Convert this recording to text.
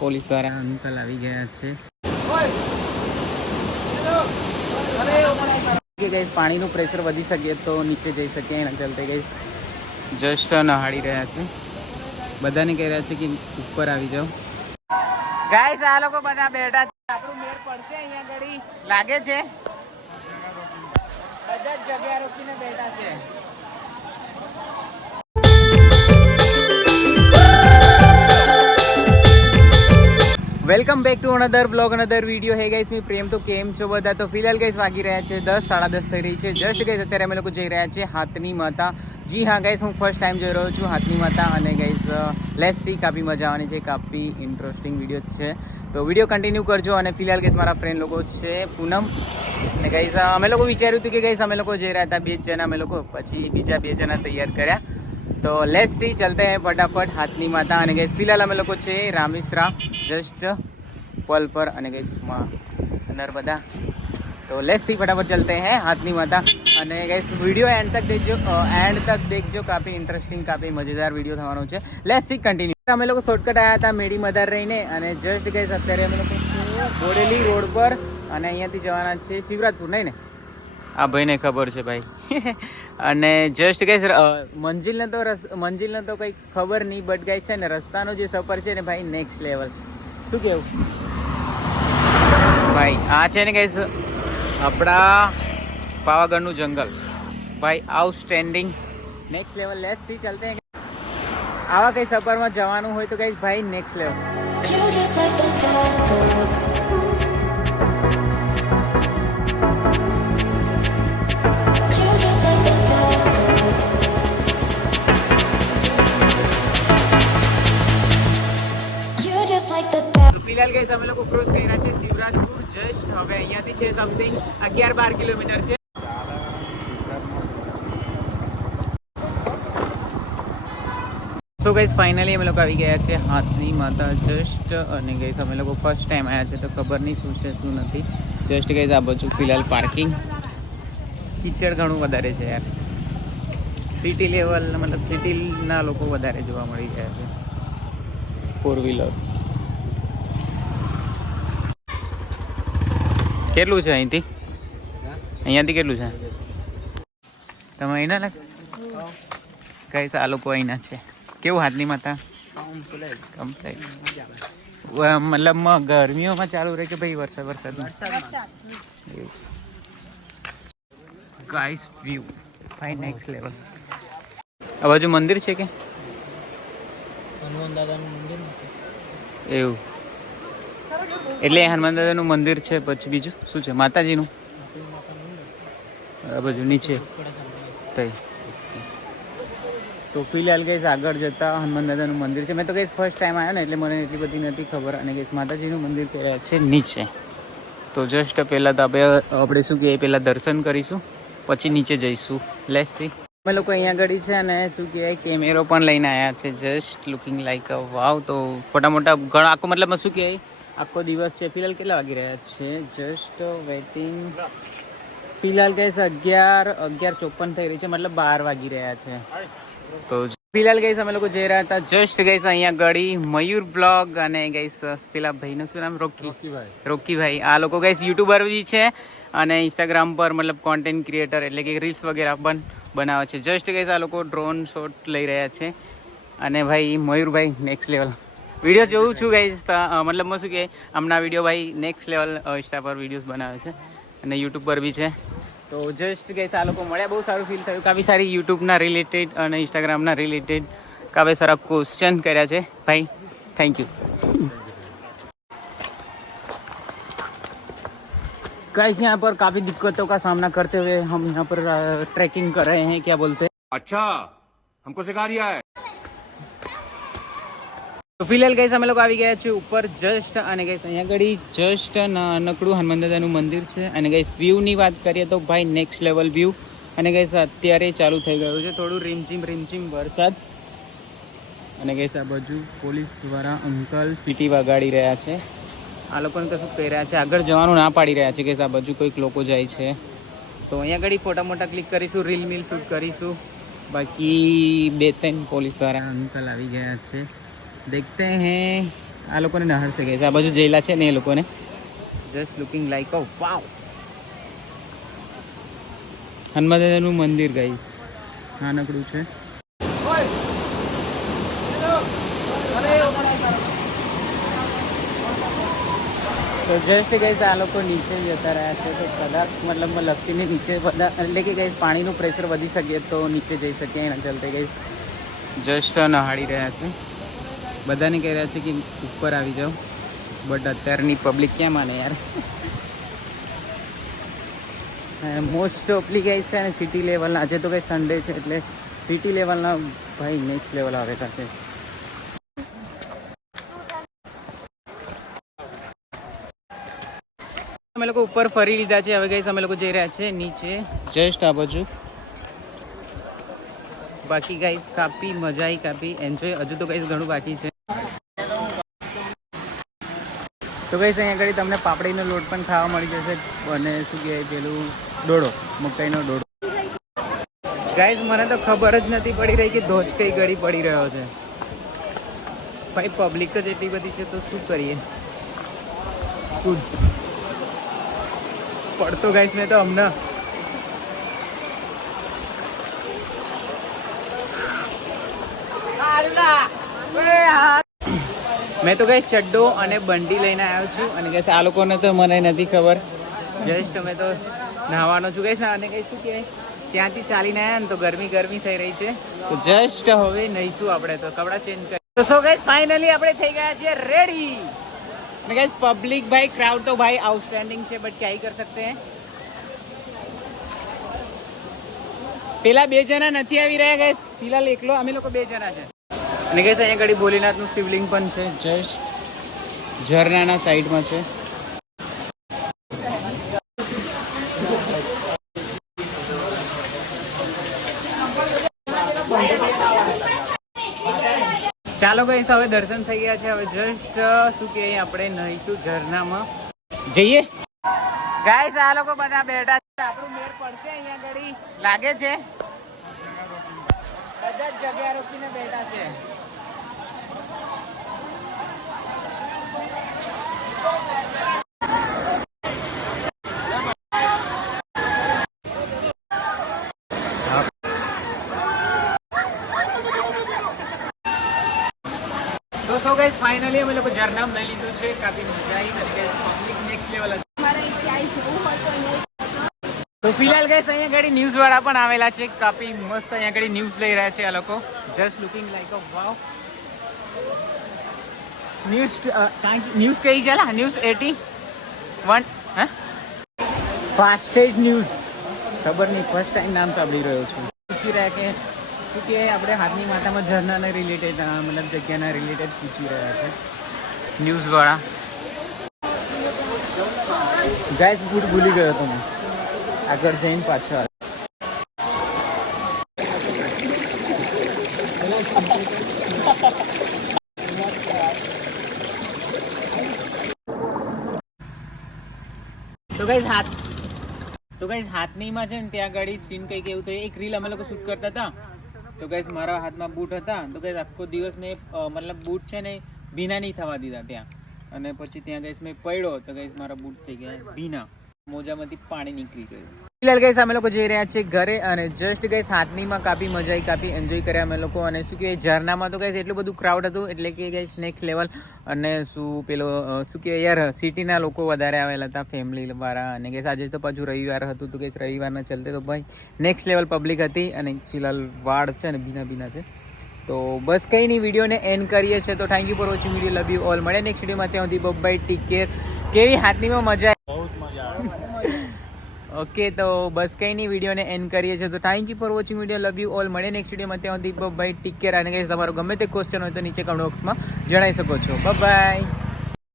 Police વાળા uncle આવી ગયા છે કે ગાઈસ પાણીનું પ્રેશર વધી શકે તો નીચે જઈ શકે એના ચલતે ગાઈસ જસ્ટ નહાડી રહ્યા છે બધાને કહી રહ્યા છે કે ઉપર આવી જાઓ ગાઈસ આ લોકો બધા બેઠા છે આપણું મેળ પડશે અહીંયા ઘડી લાગે છે બધા જ જગ્યા રોકીને બેઠા છે welcome back to another blog another video hey guys me Prem તો કેમ છો બધા તો ફિલહાલ ગાઈસ વાગી રહ્યા છે 10 10:30 થઈ રહી છે જસ્ટ ગાઈસ અત્યારે અમે લોકો જઈ રહ્યા છે હાથની માતા જી હા ગાઈસ હું ફર્સ્ટ ટાઈમ જઈ રહ્યો છું હાથની માતા અને ગાઈસ લેટ્સ સી કાફી મજા આવવાની છે કાફી ઇન્ટરેસ્ટિંગ વિડીયો છે તો વિડીયો કન્ટિન્યુ કરજો અને ફિલહાલ ગાઈસ મારા ફ્રેન્ડ લોકો છે પૂનમ અને ગાઈસ અમે લોકો વિચાર્યું હતું કે ગાઈસ અમે લોકો જઈ રહ્યા હતા 2 જણા અમે લોકો પછી બીજા 2 જણા તૈયાર કર્યા तो लेट्स सी चलते हैं फटाफट हाथनी माता અને गाइस फिलहाल અમે લોકો છે રામેશ્વરા જસ્ટ પલ પર અને गाइस નર્મદા તો લેટ્સ સી फटाफट चलते हैं हाथनी माता અને गाइस વિડિયો એન્ડ તક દેખજો કાફી ઇન્ટરેસ્ટિંગ કાફી મજેદાર વિડિયો થવાનો છે લેટ્સ સી કન્ટિન્યુ અમે લોકો શોર્ટકટ આવ્યા હતા મેડી મદાર રહીને અને જસ્ટ गाइस અત્યારે અમે લોકો બોડેલી રોડ પર અને અહીંયાથી જવાના છે શિવરાજપુર નહીં ને આ ભાઈને ખબર છે ભાઈ અને જસ્ટ ગાઈસ મંજિલને તો કંઈ ખબર નહીં બટ ગાઈસ છે ને રસ્તાનો જે સફર છે ને ભાઈ નેક્સ્ટ લેવલ શું કહેવું ભાઈ આ છે ને ગાઈસ આપણા પાવાગઢનું જંગલ ભાઈ outstanding next level let's see ચલતે હૈ આવા કંઈ સફરમાં જવાનું હોય તો ગાઈસ ભાઈ નેક્સ્ટ લેવલ ફિલહાલ ગાઈસ અમે લોકો ક્રોસ કરી રહ્યા છે શિવરાજપુર જસ્ટ હવે અહીંયાથી છે સમથિંગ 11-12 કિલોમીટર છે સો ગાઈસ ફાઇનલી અમે લોકો આવી ગયા છે હાથની માતા જસ્ટ અને ગાઈસ અમે લોકો ફર્સ્ટ ટાઈમ આવ્યા છે તો ખબર નહીં શું છે શું નથી જસ્ટ ગાઈસ આ બાજુ ફિલહાલ પાર્કિંગ કિચડ ઘણું વધારે છે યાર સિટી લેવલ મતલબ સિટીના લોકો વધારે જોવા મળી રહ્યા છે 4 વ્હીલર કેટલું છે અહીંયાથી કેટલું છે તમે અહીંના લાગ કઈ આ લોકો અહીંના છે કેવું હાથની માતા કમ્પ્લેટ મતલબ ગરમીઓમાં ચાલુ રહે કે ભાઈ વરસાદ ગાઈસ વ્યૂ ભાઈ નેક્સ્ટ લેવલ આ બાજુ મંદિર છે કે હનુમાન દાદાનું મંદિર એવું એટલે હનુમાન દાદાનું મંદિર છે પછી બીજું શું છે માતાજીનું આ બાજુ નીચે તઈ તો ફિલહાલ ગાઈસ આગળ જતા હનુમાન દાદાનું મંદિર છે મેં તો ગાઈસ ફર્સ્ટ ટાઈમ આવ્યો ને એટલે મને એટલી બધી નથી ખબર અને ગાઈસ માતાજીનું મંદિર કહેવાય છે નીચે તો જસ્ટ પહેલાં તો આપણે શું કહેવાય પહેલાં દર્શન કરીશું પછી નીચે જઈશું લેટ્સ સી અમે લોકો અહીંયા આગળ છે અને શું કહેવાય કેમેરો પણ લઈને આવ્યા છે જસ્ટ લુકિંગ લાઈક અ વાવ તો મોટા ઘણા આખો મતલબ શું કહેવાય આખો દિવસ છે ફિલહાલ કેટલા વાગી રહ્યા છે જસ્ટ વેઇટિંગ ફિલહાલ ગાઈસ 11:54 થઈ રહી છે મતલબ 12 વાગી રહ્યા છે તો ફિલહાલ ગાઈસ અમે લોકો જઈ રહ્યા હતા જસ્ટ ગાઈસ અહીંયા ગળી મયુર બ્લોગ અને ગાઈસ પેલા ભાઈનું શું નામ રોકીભાઈ આ લોકો ગાઈસ યુટ્યુબર બી છે અને ઇન્સ્ટાગ્રામ પર મતલબ કોન્ટેન્ટ ક્રિએટર એટલે કે રીલ્સ વગેરે પણ બનાવે છે જસ્ટ ગાઈસ આ લોકો ડ્રોન શોટ લઈ રહ્યા છે અને ભાઈ મયુરભાઈ નેક્સ્ટ લેવલ વિડીયો જોઉં છું ગાઈસ મતલબમાં શું કે હમણાં વિડીયો ભાઈ નેક્સ્ટ લેવલ ઇન્સ્ટા પર વિડીયોઝ બનાવે છે અને યુટ્યુબ પર બી છે તો જસ્ટ ગાઈસ આ લોકો મળ્યા બહુ સારું ફીલ થયું કાફી સારી યુટ્યુબના રિલેટેડ અને ઇન્સ્ટાગ્રામના રિલેટેડ કાફી સારા ક્વેશ્ચન કર્યા છે ભાઈ થેન્ક યુ गाइस यहाँ पर काफी दिक्कतों का सामना करते हुए हम यहाँ पर ट्रैकिंग कर रहे हैं क्या बोलते हैं अच्छा हमको सिखा दिया है તો ફિલહાલ ગાઈસ અમે લોકો આવી ગયા છે ઉપર જસ્ટ અને ગાઈસ અહીંયા આગળ જસ્ટ નાનકડું હનુમાન દાદાનું મંદિર છે અને ગાઈસ વ્યૂની વાત કરીએ તો ભાઈ નેક્સ્ટ લેવલ વ્યૂ અને ગાઈસ અત્યારે ચાલુ થઈ ગયું છે થોડું રીમઝીમ વરસાદ અને ગાઈસ આ બાજુ પોલીસ દ્વારા અંકલ પીટી વગાડી રહ્યા છે આ લોકોને કશું કહી રહ્યા છે આગળ જવાનું ના પાડી રહ્યા છે ગાઈસ આ બાજુ કોઈક લોકો જાય છે તો અહીંયા આગળ ફોટા મોટા ક્લિક કરીશું રીલ મિલ શૂટ કરીશું बाकी 2-3 पुलिस वाला अंकल आ गया है देखते हैं આ લોકોને નહાડશે ગઈ આ બાજુ જયેલા છે ને એ લોકોને જસ્ટ લુકિંગ લાઈક અ વાવ હનુમાન દાદાનું મંદિર ગઈ નાનકડું છે. તો જસ્ટ ગઈ આ લોકો નીચે જતા રહ્યા છે તો કદાચ મતલબમાં લપસીને નીચે બધા એટલે કે ગઈ પાણીનું પ્રેશર વધી શકે તો નીચે જઈ શકીએ એના ચલતે ગઈ જસ્ટ નહાડી રહ્યા છે. બધાને કહી રહ્યા છે કે ઉપર આવી જાઓ બટ અત્યારની પબ્લિક ક્યાં માને યાર. મોસ્ટ ઓફલી ગઈ છે અને સિટી લેવલના આજે તો કંઈ સન્ડે છે એટલે સિટી લેવલના ભાઈ નેક્સ્ટ લેવલ આવેલા છે. અમે લોકો ઉપર ફરી લીધા છે હવે ગઈ અમે લોકો જઈ રહ્યા છે નીચે જસ્ટ આ બાજુ. બાકી ગાઈસ કાપી મજા આવી કાપી એન્જોય હજુ તો ગાઈસ ઘણું બાકી છે. તો ગાઈસ અહીંયા આગળ તમને પાપડીનો લોટ પણ ખાવા મળી જશે અને શું કહેવાય પેલું ડોડો મકાઈનો ડોડો. ગાઈસ મને તો ખબર જ નથી પડી રહી કે ધોજ કઈ ઘડી પડી રહ્યો છે ભાઈ. પબ્લિક જ એટલી બધી છે તો શું કરીએ પડતો ગાઈસ મેં તો હમણાં મેં તો ગઈ ચડ્ડો અને બંડી લઈને આવ્યો છું અને ગઈ આ લોકોને તો મને નથી ખબર જસ્ટ અમે તો નહાવાનો છું ગઈ અને કઈ શું કે ત્યાંથી ચાલીને આવ્યા ને તો ગરમી થઈ રહી છે તો જસ્ટ હવે નહીશું આપણે તો કપડાં ચેન્જ કરી. તો સો ગઈ ફાઇનલી આપણે થઈ ગયા છીએ રેડી અને ગઈ પબ્લિક ભાઈ ક્રાઉડ તો ભાઈ આઉટસ્ટેન્ડિંગ છે બટ ક્યાં કર सकते हैं. પેલા 2 જણા નથી આવી રહ્યા ગઈ ફિલહાલ એકલો અમે લોકો 2 જણા છે. અને ગઈ અહીંયા ઘડી ભોલેનાથનું શિવલિંગ પણ છે જસ્ટ ઝરણાના સાઈડમાં છે. ચાલો ગઈ હવે દર્શન થઈ ગયા છે હવે જસ્ટ શું કે આપણે નહીશું ઝરણામાં જઈએ. ગાઈસ આ લોકો બધા બેઠા છે આપણું મેળ પડશે અહીંયા ઘડી લાગે છે બધા જ જગ્યા રોકીને બેઠા છે. તો સો ગાઈસ ફાઇનલી અમે લોકો ઝરણામ લઈ લીધું છે કાફી મજા આવી અને ગાઈસ પબ્લિક નેક્સ્ટ લેવલ હતી. તો ફિલહાલ ગાઈસ અહીંયા ઘડી ન્યૂઝ વાળા પણ આવેલા છે કાફી મસ્ત અહીંયા ઘડી ન્યૂઝ લઈ રહ્યા છે આ લોકો just looking like a wow. News કઈ ચાલે ન્યૂઝ 81 હે ફાસ્ટેજ ન્યૂઝ ખબર નહીં ફર્સ્ટ ટાઈમ નામ સાંભળી રહ્યો છું. પૂછી રહ્યા કે શું કે આપણે હાથની માતામાં ઝરણાને રિલેટેડ મતલબ જગ્યાના રિલેટેડ પૂછી રહ્યા છે ન્યૂઝ વાળા. ગાઈસ બૂટ ભૂલી ગયો તો હું આગળ જઈને પાછળ. તો ગાઈસ હાથનીમાં છે ને ત્યાં ગાડી સીન કંઈક એવું થયું. એક રીલ અમે લોકો શૂટ કરતા હતા તો ગાઈસ મારા હાથમાં બૂટ હતા તો ગાઈસ આખો દિવસ મેં મતલબ બૂટ છે ને ભીના નહીં થવા દીધા ત્યાં અને પછી ત્યાં ગાઈસ મેં પડ્યો તો ગાઈસ મારા બૂટ થઈ ગયા ભીના મોજામાંથી પાણી નીકળી ગયું. ફિલહાલ ગાઈસ અમે લોકો જઈ રહ્યા છીએ ઘરે અને જસ્ટ ગાઈસ હાથનીમાં કાફી મજા આવી કાફી એન્જોય કર્યા અમે લોકો અને શું કહેવાય ઝરણામાં તો ગાઈસ એટલું બધું ક્રાઉડ હતું એટલે કે ગાઈસ નેક્સ્ટ લેવલ અને શું પેલો શું કહેવાય યાર સિટીના લોકો વધારે આવેલા હતા ફેમિલી વાળા અને ગાઈસ આજે તો પાછું રવિવાર હતું તો ગાઈસ રવિવારના ચલતે તો ભાઈ નેક્સ્ટ લેવલ પબ્લિક હતી અને ફિલહાલ વાડ છે ને ભીના છે તો બસ કંઈ નહીં વિડીયોને એન્ડ કરીએ છીએ. તો thank you for watching video love you all મળે નેક્સ્ટ વિડીયોમાં ત્યાં સુધી બાય ટેક કેર. કેવી હાથનીમાં મજા ઓકે તો બસ કંઈ નહીં વિડીયોને એન્ડ કરીએ છીએ. તો thank you for watching video love you all મળે નેક્સ્ટ વિડીયોમાં ત્યાં સુધી બાય ટેક કેર. અને ગાઈસ તમારો ગમે તે ક્વેશ્ચન હોય તો નીચે કમેન્ટ બોક્સમાં જણાવી શકો છો. બાય.